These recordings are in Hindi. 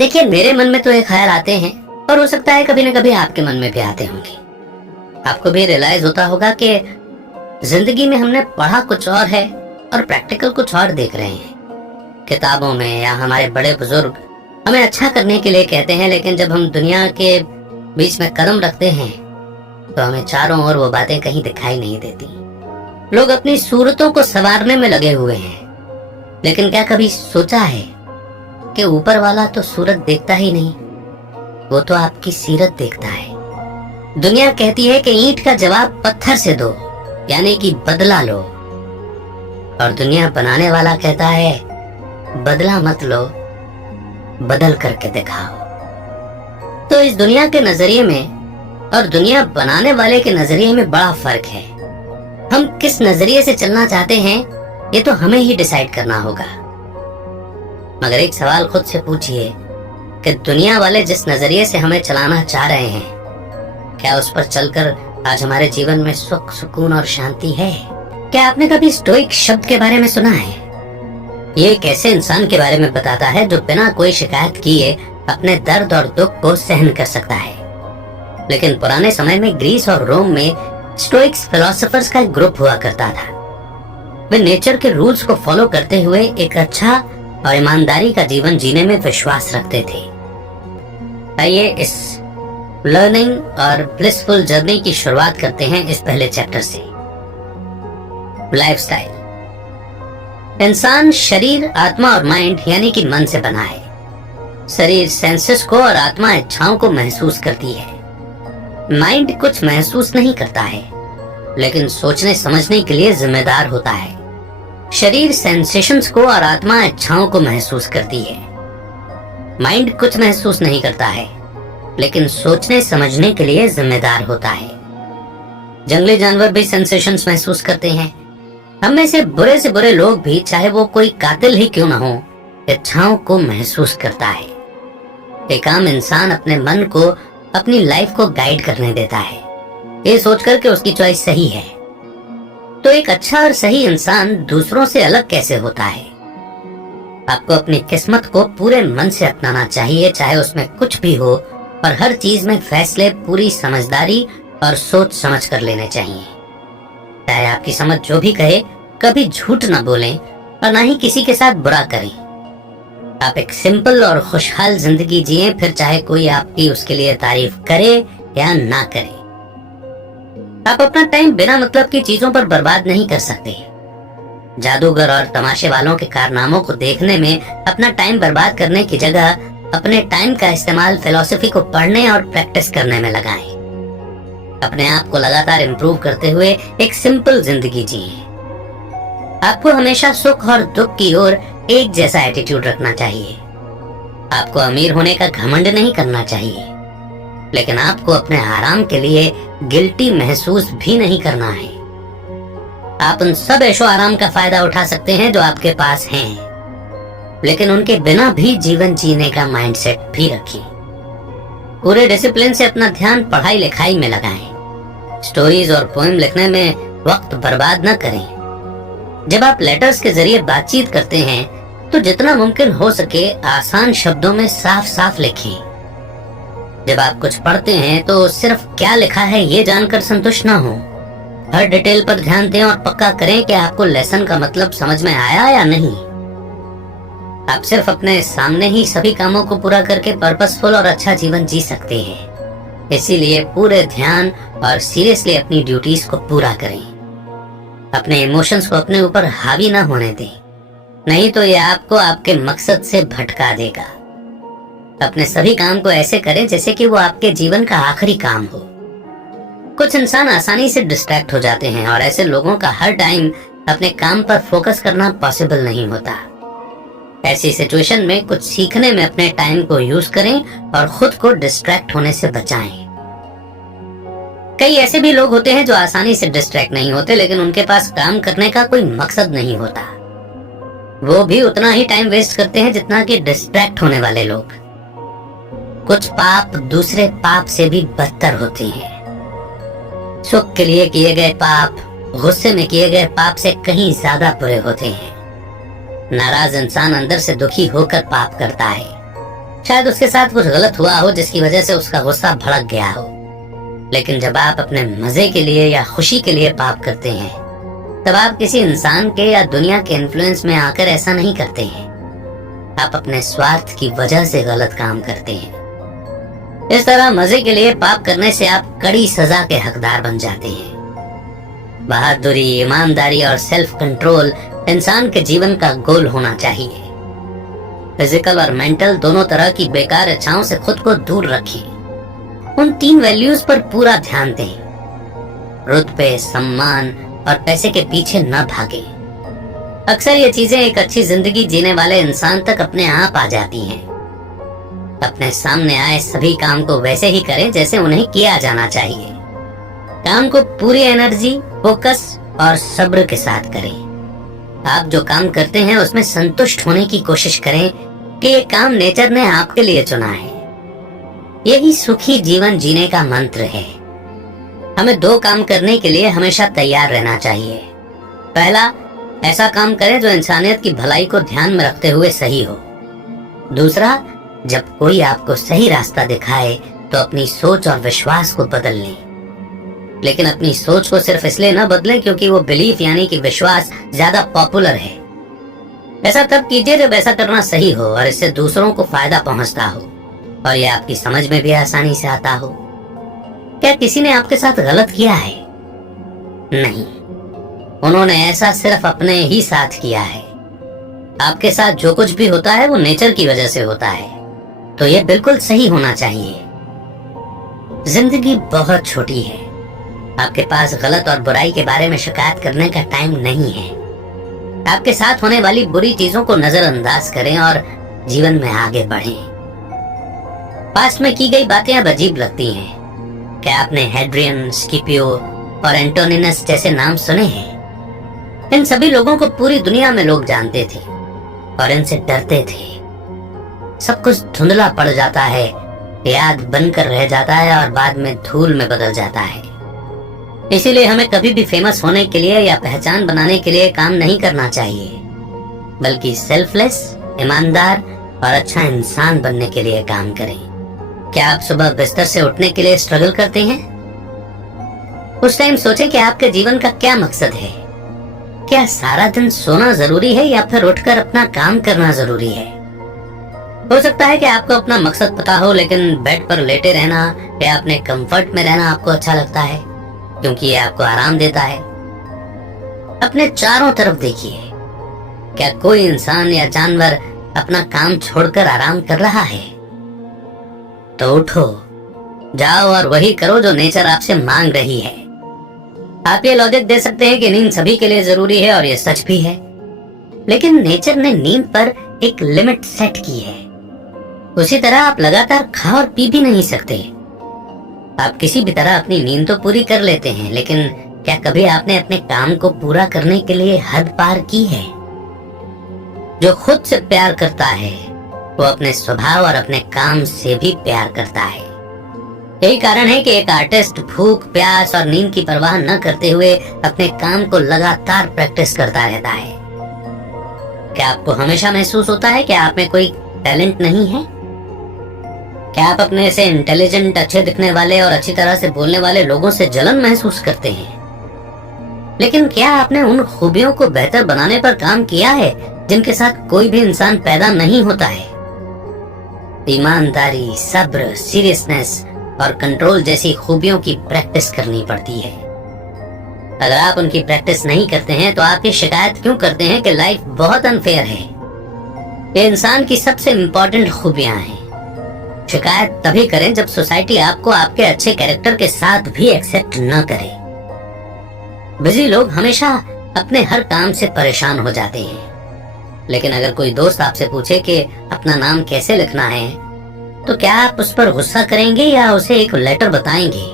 देखिए, मेरे मन में तो ये ख्याल आते हैं और हो सकता है कभी न कभी आपके मन में भी आते होंगे। आपको भी रियलाइज होता होगा कि जिंदगी में हमने पढ़ा कुछ और है और प्रैक्टिकल कुछ और देख रहे हैं। किताबों में या हमारे बड़े बुजुर्ग हमें अच्छा करने के लिए कहते हैं, लेकिन जब हम दुनिया के बीच में कदम रखते हैं तो हमें चारों ओर वो बातें कहीं दिखाई नहीं देती। लोग अपनी सूरतों को संवारने में लगे हुए हैं, लेकिन क्या कभी सोचा है कि ऊपर वाला तो सूरत देखता ही नहीं, वो तो आपकी सीरत देखता है। दुनिया कहती है कि ईंट का जवाब पत्थर से दो, यानी कि बदला लो, और दुनिया बनाने वाला कहता है बदला मत लो, बदल करके दिखाओ। तो इस दुनिया के नजरिए में और दुनिया बनाने वाले के नजरिए में बड़ा फर्क है। हम किस नजरिए से चलना चाहते हैं ये तो हमें ही डिसाइड करना होगा। मगर एक सवाल खुद से पूछिए कि दुनिया वाले जिस नजरिए से हमें चलाना चाह रहे हैं, क्या उस पर चलकर आज हमारे जीवन में सुख, सुकून और शांति है? क्या आपने कभी स्टोइक शब्द के बारे में सुना है? ये एक ऐसे इंसान के बारे में बताता है जो बिना कोई शिकायत किए अपने दर्द और दुख को सहन कर सकता है। लेकिन पुराने समय में ग्रीस और रोम में स्टोइक्स फिलोसोफर्स का एक ग्रुप हुआ करता था। वे नेचर के रूल्स को फॉलो करते हुए एक अच्छा और ईमानदारी का जीवन जीने में विश्वास रखते थे। आइए इस लर्निंग और ब्लिसफुल जर्नी की शुरुआत करते हैं इस पहले चैप्टर से, लाइफस्टाइल। इंसान शरीर, आत्मा और माइंड यानी कि मन से बना है। शरीर सेंसेस को और आत्मा इच्छाओं को महसूस करती है। माइंड कुछ महसूस नहीं करता है, लेकिन सोचने समझने के लिए जिम्मेदार होता है। शरीर सेंसेशंस को और आत्मा इच्छाओं को महसूस करती है। माइंड कुछ महसूस नहीं करता है, लेकिन सोचने समझने के लिए जिम्मेदार होता है। जंगली जानवर भी सेंसेशंस महसूस करते हैं। हम में से बुरे लोग भी, चाहे वो कोई कातिल ही क्यों ना हो, इच्छाओं को महसूस करता है। एक आम इंसान अपने मन को, अपनी लाइफ को गाइड करने देता है, ये सोचकर कि उसकी चॉइस सही है। तो एक अच्छा और सही इंसान दूसरों से अलग कैसे होता है? आपको अपनी किस्मत को पूरे मन से अपनाना चाहिए, चाहे उसमें कुछ भी हो, और हर चीज में फैसले पूरी समझदारी और सोच समझ कर लेने चाहिए। चाहे आपकी समझ जो भी कहे, कभी झूठ ना बोलें और ना ही किसी के साथ बुरा करें। आप एक सिंपल और खुशहाल जिंदगी जिएं, फिर चाहे कोई आपकी उसके लिए तारीफ करे या ना करे। आप अपना टाइम बिना मतलब की चीजों पर बर्बाद नहीं कर सकते। जादूगर और तमाशे वालों के कारनामों को देखने में अपना टाइम बर्बाद करने की जगह अपने टाइम का इस्तेमाल फिलॉसफी को पढ़ने और प्रैक्टिस करने में लगाएं। अपने आप को लगातार इम्प्रूव करते हुए एक सिंपल जिंदगी जिए। आपको हमेशा सुख और दुख की ओर एक जैसा एटीट्यूड रखना चाहिए। आपको अमीर होने का घमंड नहीं करना चाहिए, लेकिन आपको अपने आराम के लिए गिल्टी महसूस भी नहीं करना है। आप उन सब ऐशो आराम का फायदा उठा सकते हैं जो आपके पास हैं, लेकिन उनके बिना भी जीवन जीने का माइंडसेट भी रखिए। पूरे डिसिप्लिन से अपना ध्यान पढ़ाई लिखाई में लगाएं। स्टोरीज और पोएम लिखने में वक्त बर्बाद न करें। जब आप लेटर्स के जरिए बातचीत करते हैं तो जितना मुमकिन हो सके आसान शब्दों में साफ साफ लिखें। जब आप कुछ पढ़ते हैं तो सिर्फ क्या लिखा है ये जानकर संतुष्ट न हो। हर डिटेल पर ध्यान दें और पक्का करें कि आपको लेसन का मतलब समझ में आया या नहीं। आप सिर्फ अपने सामने ही सभी कामों को पूरा करके पर्पसफुल और अच्छा जीवन जी सकते हैं। इसीलिए पूरे ध्यान और सीरियसली अपनी ड्यूटीज को पूरा करें। अपने इमोशंस को अपने ऊपर हावी ना होने दें, नहीं तो ये आपको आपके मकसद से भटका देगा। अपने सभी काम को ऐसे करें जैसे कि वो आपके जीवन का आखिरी काम हो। कुछ इंसान आसानी से डिस्ट्रैक्ट हो जाते हैं और ऐसे लोगों का हर टाइम अपने काम पर फोकस करना पॉसिबल नहीं होता। ऐसी सिचुएशन में कुछ सीखने में अपने टाइम को यूज करें और खुद को डिस्ट्रैक्ट होने से बचाएं। कई ऐसे भी लोग होते हैं जो आसानी से डिस्ट्रैक्ट नहीं होते, लेकिन उनके पास काम करने का कोई मकसद नहीं होता। वो भी उतना ही टाइम वेस्ट करते हैं जितना कि डिस्ट्रैक्ट होने वाले लोग। कुछ पाप दूसरे पाप से भी बदतर होते हैं। सुख के लिए किए गए पाप गुस्से में किए गए पाप से कहीं ज्यादा बुरे होते हैं। नाराज इंसान अंदर से दुखी होकर पाप करता है। शायद उसके साथ कुछ गलत हुआ हो जिसकी वजह से उसका गुस्सा भड़क गया हो। लेकिन जब आप अपने मजे के लिए या खुशी के लिए पाप करते हैं, तब आप किसी इंसान के या दुनिया के इन्फ्लुएंस में आकर ऐसा नहीं करते हैं। आप अपने स्वार्थ की वजह से गलत काम करते हैं। इस तरह मजे के लिए पाप करने से आप कड़ी सजा के हकदार बन जाते हैं। बहादुरी, ईमानदारी और सेल्फ कंट्रोल इंसान के जीवन का गोल होना चाहिए। फिजिकल और मेंटल दोनों तरह की बेकार इच्छाओं से खुद को दूर रखें। उन 3 वैल्यूज पर पूरा ध्यान दें। रुतबे, सम्मान और पैसे के पीछे न भागें। अक्सर ये चीजें एक अच्छी जिंदगी जीने वाले इंसान तक अपने आप आ जाती हैं। अपने सामने आए सभी काम को वैसे ही करें जैसे उन्हें किया जाना चाहिए। काम को पूरी एनर्जी, फोकस और सब्र के साथ करें। आप जो काम करते हैं उसमें संतुष्ट होने की कोशिश करें कि ये काम नेचर ने आपके लिए चुना है। यही सुखी जीवन जीने का मंत्र है। हमें 2 काम करने के लिए हमेशा तैयार रहना चाहिए। पहला, ऐसा काम करें जो इंसानियत की भलाई को ध्यान में रखते हुए सही हो। दूसरा, जब कोई आपको सही रास्ता दिखाए तो अपनी सोच और विश्वास को बदल लें। लेकिन अपनी सोच को सिर्फ इसलिए न बदलें क्योंकि वो बिलीफ यानी कि विश्वास ज्यादा पॉपुलर है। ऐसा तब कीजिए जब ऐसा करना सही हो और इससे दूसरों को फायदा पहुंचता हो और ये आपकी समझ में भी आसानी से आता हो। क्या किसी ने आपके साथ गलत किया है? नहीं, उन्होंने ऐसा सिर्फ अपने ही साथ किया है। आपके साथ जो कुछ भी होता है वो नेचर की वजह से होता है, तो ये बिल्कुल सही होना चाहिए। जिंदगी बहुत छोटी है। आपके पास गलत और बुराई के बारे में शिकायत करने का टाइम नहीं है। आपके साथ होने वाली बुरी चीजों को नजरअंदाज करें और जीवन में आगे बढ़ें। पास्ट में की गई बातें अब अजीब लगती हैं। क्या आपने हेड्रियन, स्किपियो और एंटोनिनस जैसे नाम सुने हैं? इन सभी लोगों को पूरी दुनिया में लोग जानते थे और इनसे डरते थे। सब कुछ धुंधला पड़ जाता है, याद बनकर रह जाता है और बाद में धूल में बदल जाता है। इसीलिए हमें कभी भी फेमस होने के लिए या पहचान बनाने के लिए काम नहीं करना चाहिए, बल्कि सेल्फलेस, ईमानदार और अच्छा इंसान बनने के लिए काम करें। क्या आप सुबह बिस्तर से उठने के लिए स्ट्रगल करते हैं? उस टाइम सोचें कि आपके जीवन का क्या मकसद है। क्या सारा दिन सोना जरूरी है या फिर उठकर अपना काम करना जरूरी है? हो सकता है कि आपको अपना मकसद पता हो, लेकिन बेड पर लेटे रहना या अपने कंफर्ट में रहना आपको अच्छा लगता है क्योंकि ये आपको आराम देता है। अपने चारों तरफ देखिए। क्या कोई इंसान या जानवर अपना काम छोड़कर आराम कर रहा है? तो उठो, जाओ और वही करो जो नेचर आपसे मांग रही है। आप ये लॉजिक दे सकते हैं कि नींद सभी के लिए जरूरी है और ये सच भी है, लेकिन नेचर ने नींद पर एक लिमिट सेट की है। उसी तरह आप लगातार खा और पी भी नहीं सकते। आप किसी भी तरह अपनी नींद तो पूरी कर लेते हैं, लेकिन क्या कभी आपने अपने काम को पूरा करने के लिए हद पार की है? जो खुद से प्यार करता है वो अपने स्वभाव और अपने काम से भी प्यार करता है। यही कारण है कि एक आर्टिस्ट भूख, प्यास और नींद की परवाह न करते हुए अपने काम को लगातार प्रैक्टिस करता रहता है। क्या आपको हमेशा महसूस होता है कि आप में कोई टैलेंट नहीं है? क्या आप अपने से इंटेलिजेंट, अच्छे दिखने वाले और अच्छी तरह से बोलने वाले लोगों से जलन महसूस करते हैं? लेकिन क्या आपने उन खूबियों को बेहतर बनाने पर काम किया है जिनके साथ कोई भी इंसान पैदा नहीं होता है? ईमानदारी, सब्र, सीरियसनेस और कंट्रोल जैसी खूबियों की प्रैक्टिस करनी पड़ती है। अगर आप उनकी प्रैक्टिस नहीं करते हैं तो आप ये शिकायत क्यों करते हैं कि लाइफ बहुत अनफेयर है? ये इंसान की सबसे इम्पोर्टेंट खूबियां हैं। शिकायत तभी करें जब सोसाइटी आपको आपके अच्छे कैरेक्टर के साथ भी एक्सेप्ट न करे। बिजी लोग हमेशा अपने हर काम से परेशान हो जाते हैं, लेकिन अगर कोई दोस्त आपसे पूछे कि अपना नाम कैसे लिखना है, तो क्या आप उस पर गुस्सा करेंगे या उसे एक लेटर बताएंगे?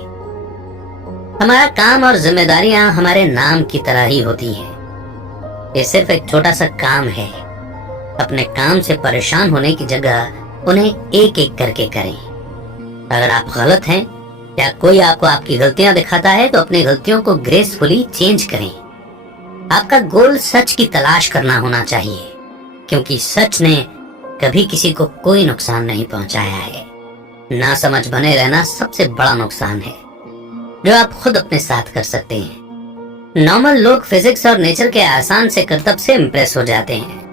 हमारा काम और जिम्मेदारियां हमारे नाम की तरह ही होती हैं। ये सिर्फ एक छोटा सा काम है। अपने काम से परेशान होने की जगह उन्हें एक एक करके करें। अगर आप गलत हैं या कोई आपको आपकी गलतियां दिखाता है तो अपनी गलतियों को ग्रेसफुली चेंज करें। आपका गोल सच की तलाश करना होना चाहिए, क्योंकि सच ने कभी किसी को कोई नुकसान नहीं पहुंचाया है। ना समझ बने रहना सबसे बड़ा नुकसान है जो आप खुद अपने साथ कर सकते हैं। नॉर्मल लोग फिजिक्स और नेचर के आसान से करतब से इम्प्रेस हो जाते हैं।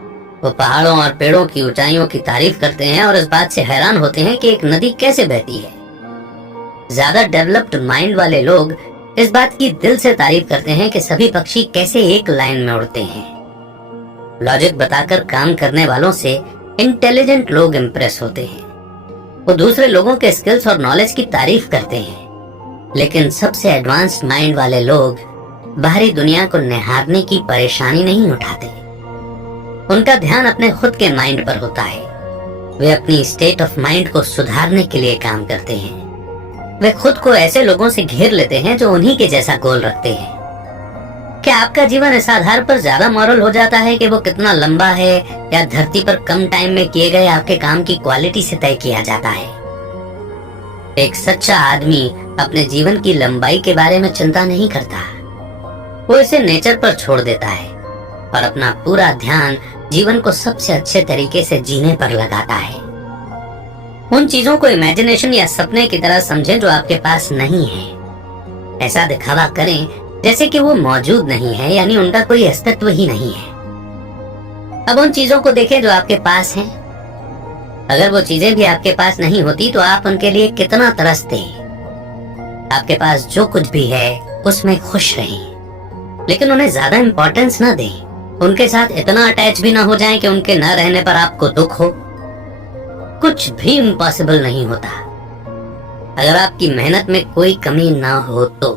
वो पहाड़ों और पेड़ों की ऊंचाइयों की तारीफ करते हैं और इस बात से हैरान होते हैं कि एक नदी कैसे बहती है। ज्यादा डेवलप्ड माइंड वाले लोग इस बात की दिल से तारीफ करते हैं कि सभी पक्षी कैसे एक लाइन में उड़ते हैं। लॉजिक बताकर काम करने वालों से इंटेलिजेंट लोग इम्प्रेस होते हैं। वो दूसरे लोगों के स्किल्स और नॉलेज की तारीफ करते हैं, लेकिन सबसे एडवांस्ड माइंड वाले लोग बाहरी दुनिया को निहारने की परेशानी नहीं उठाते। उनका ध्यान अपने खुद के माइंड पर होता है। वे अपनी स्टेट ऑफ माइंड को सुधारने के लिए काम करते हैं। वे खुद को ऐसे लोगों से घेर लेते हैं जो उन्हीं के जैसा गोल रखते हैं। क्या आपका जीवन इस आधार पर ज्यादा मॉरल हो जाता है कि वो कितना लंबा है, या धरती पर कम टाइम में किए गए आपके काम की क्वालिटी से तय किया जाता है? एक सच्चा आदमी अपने जीवन की लंबाई के बारे में चिंता नहीं करता। वो इसे नेचर पर छोड़ देता है और अपना पूरा ध्यान जीवन को सबसे अच्छे तरीके से जीने पर लगाता है। उन चीजों को इमेजिनेशन या सपने की तरह समझें जो आपके पास नहीं है। ऐसा दिखावा करें जैसे कि वो मौजूद नहीं है, यानी उनका कोई अस्तित्व ही नहीं है। अब उन चीजों को देखें जो आपके पास हैं। अगर वो चीजें भी आपके पास नहीं होती तो आप उनके लिए कितना तरसते। आपके पास जो कुछ भी है उसमें खुश रहें, लेकिन उन्हें ज्यादा इंपॉर्टेंस ना दें। उनके साथ इतना अटैच भी ना हो जाएं कि उनके न रहने पर आपको दुख हो। कुछ भी इम्पॉसिबल नहीं होता अगर आपकी मेहनत में कोई कमी ना हो तो।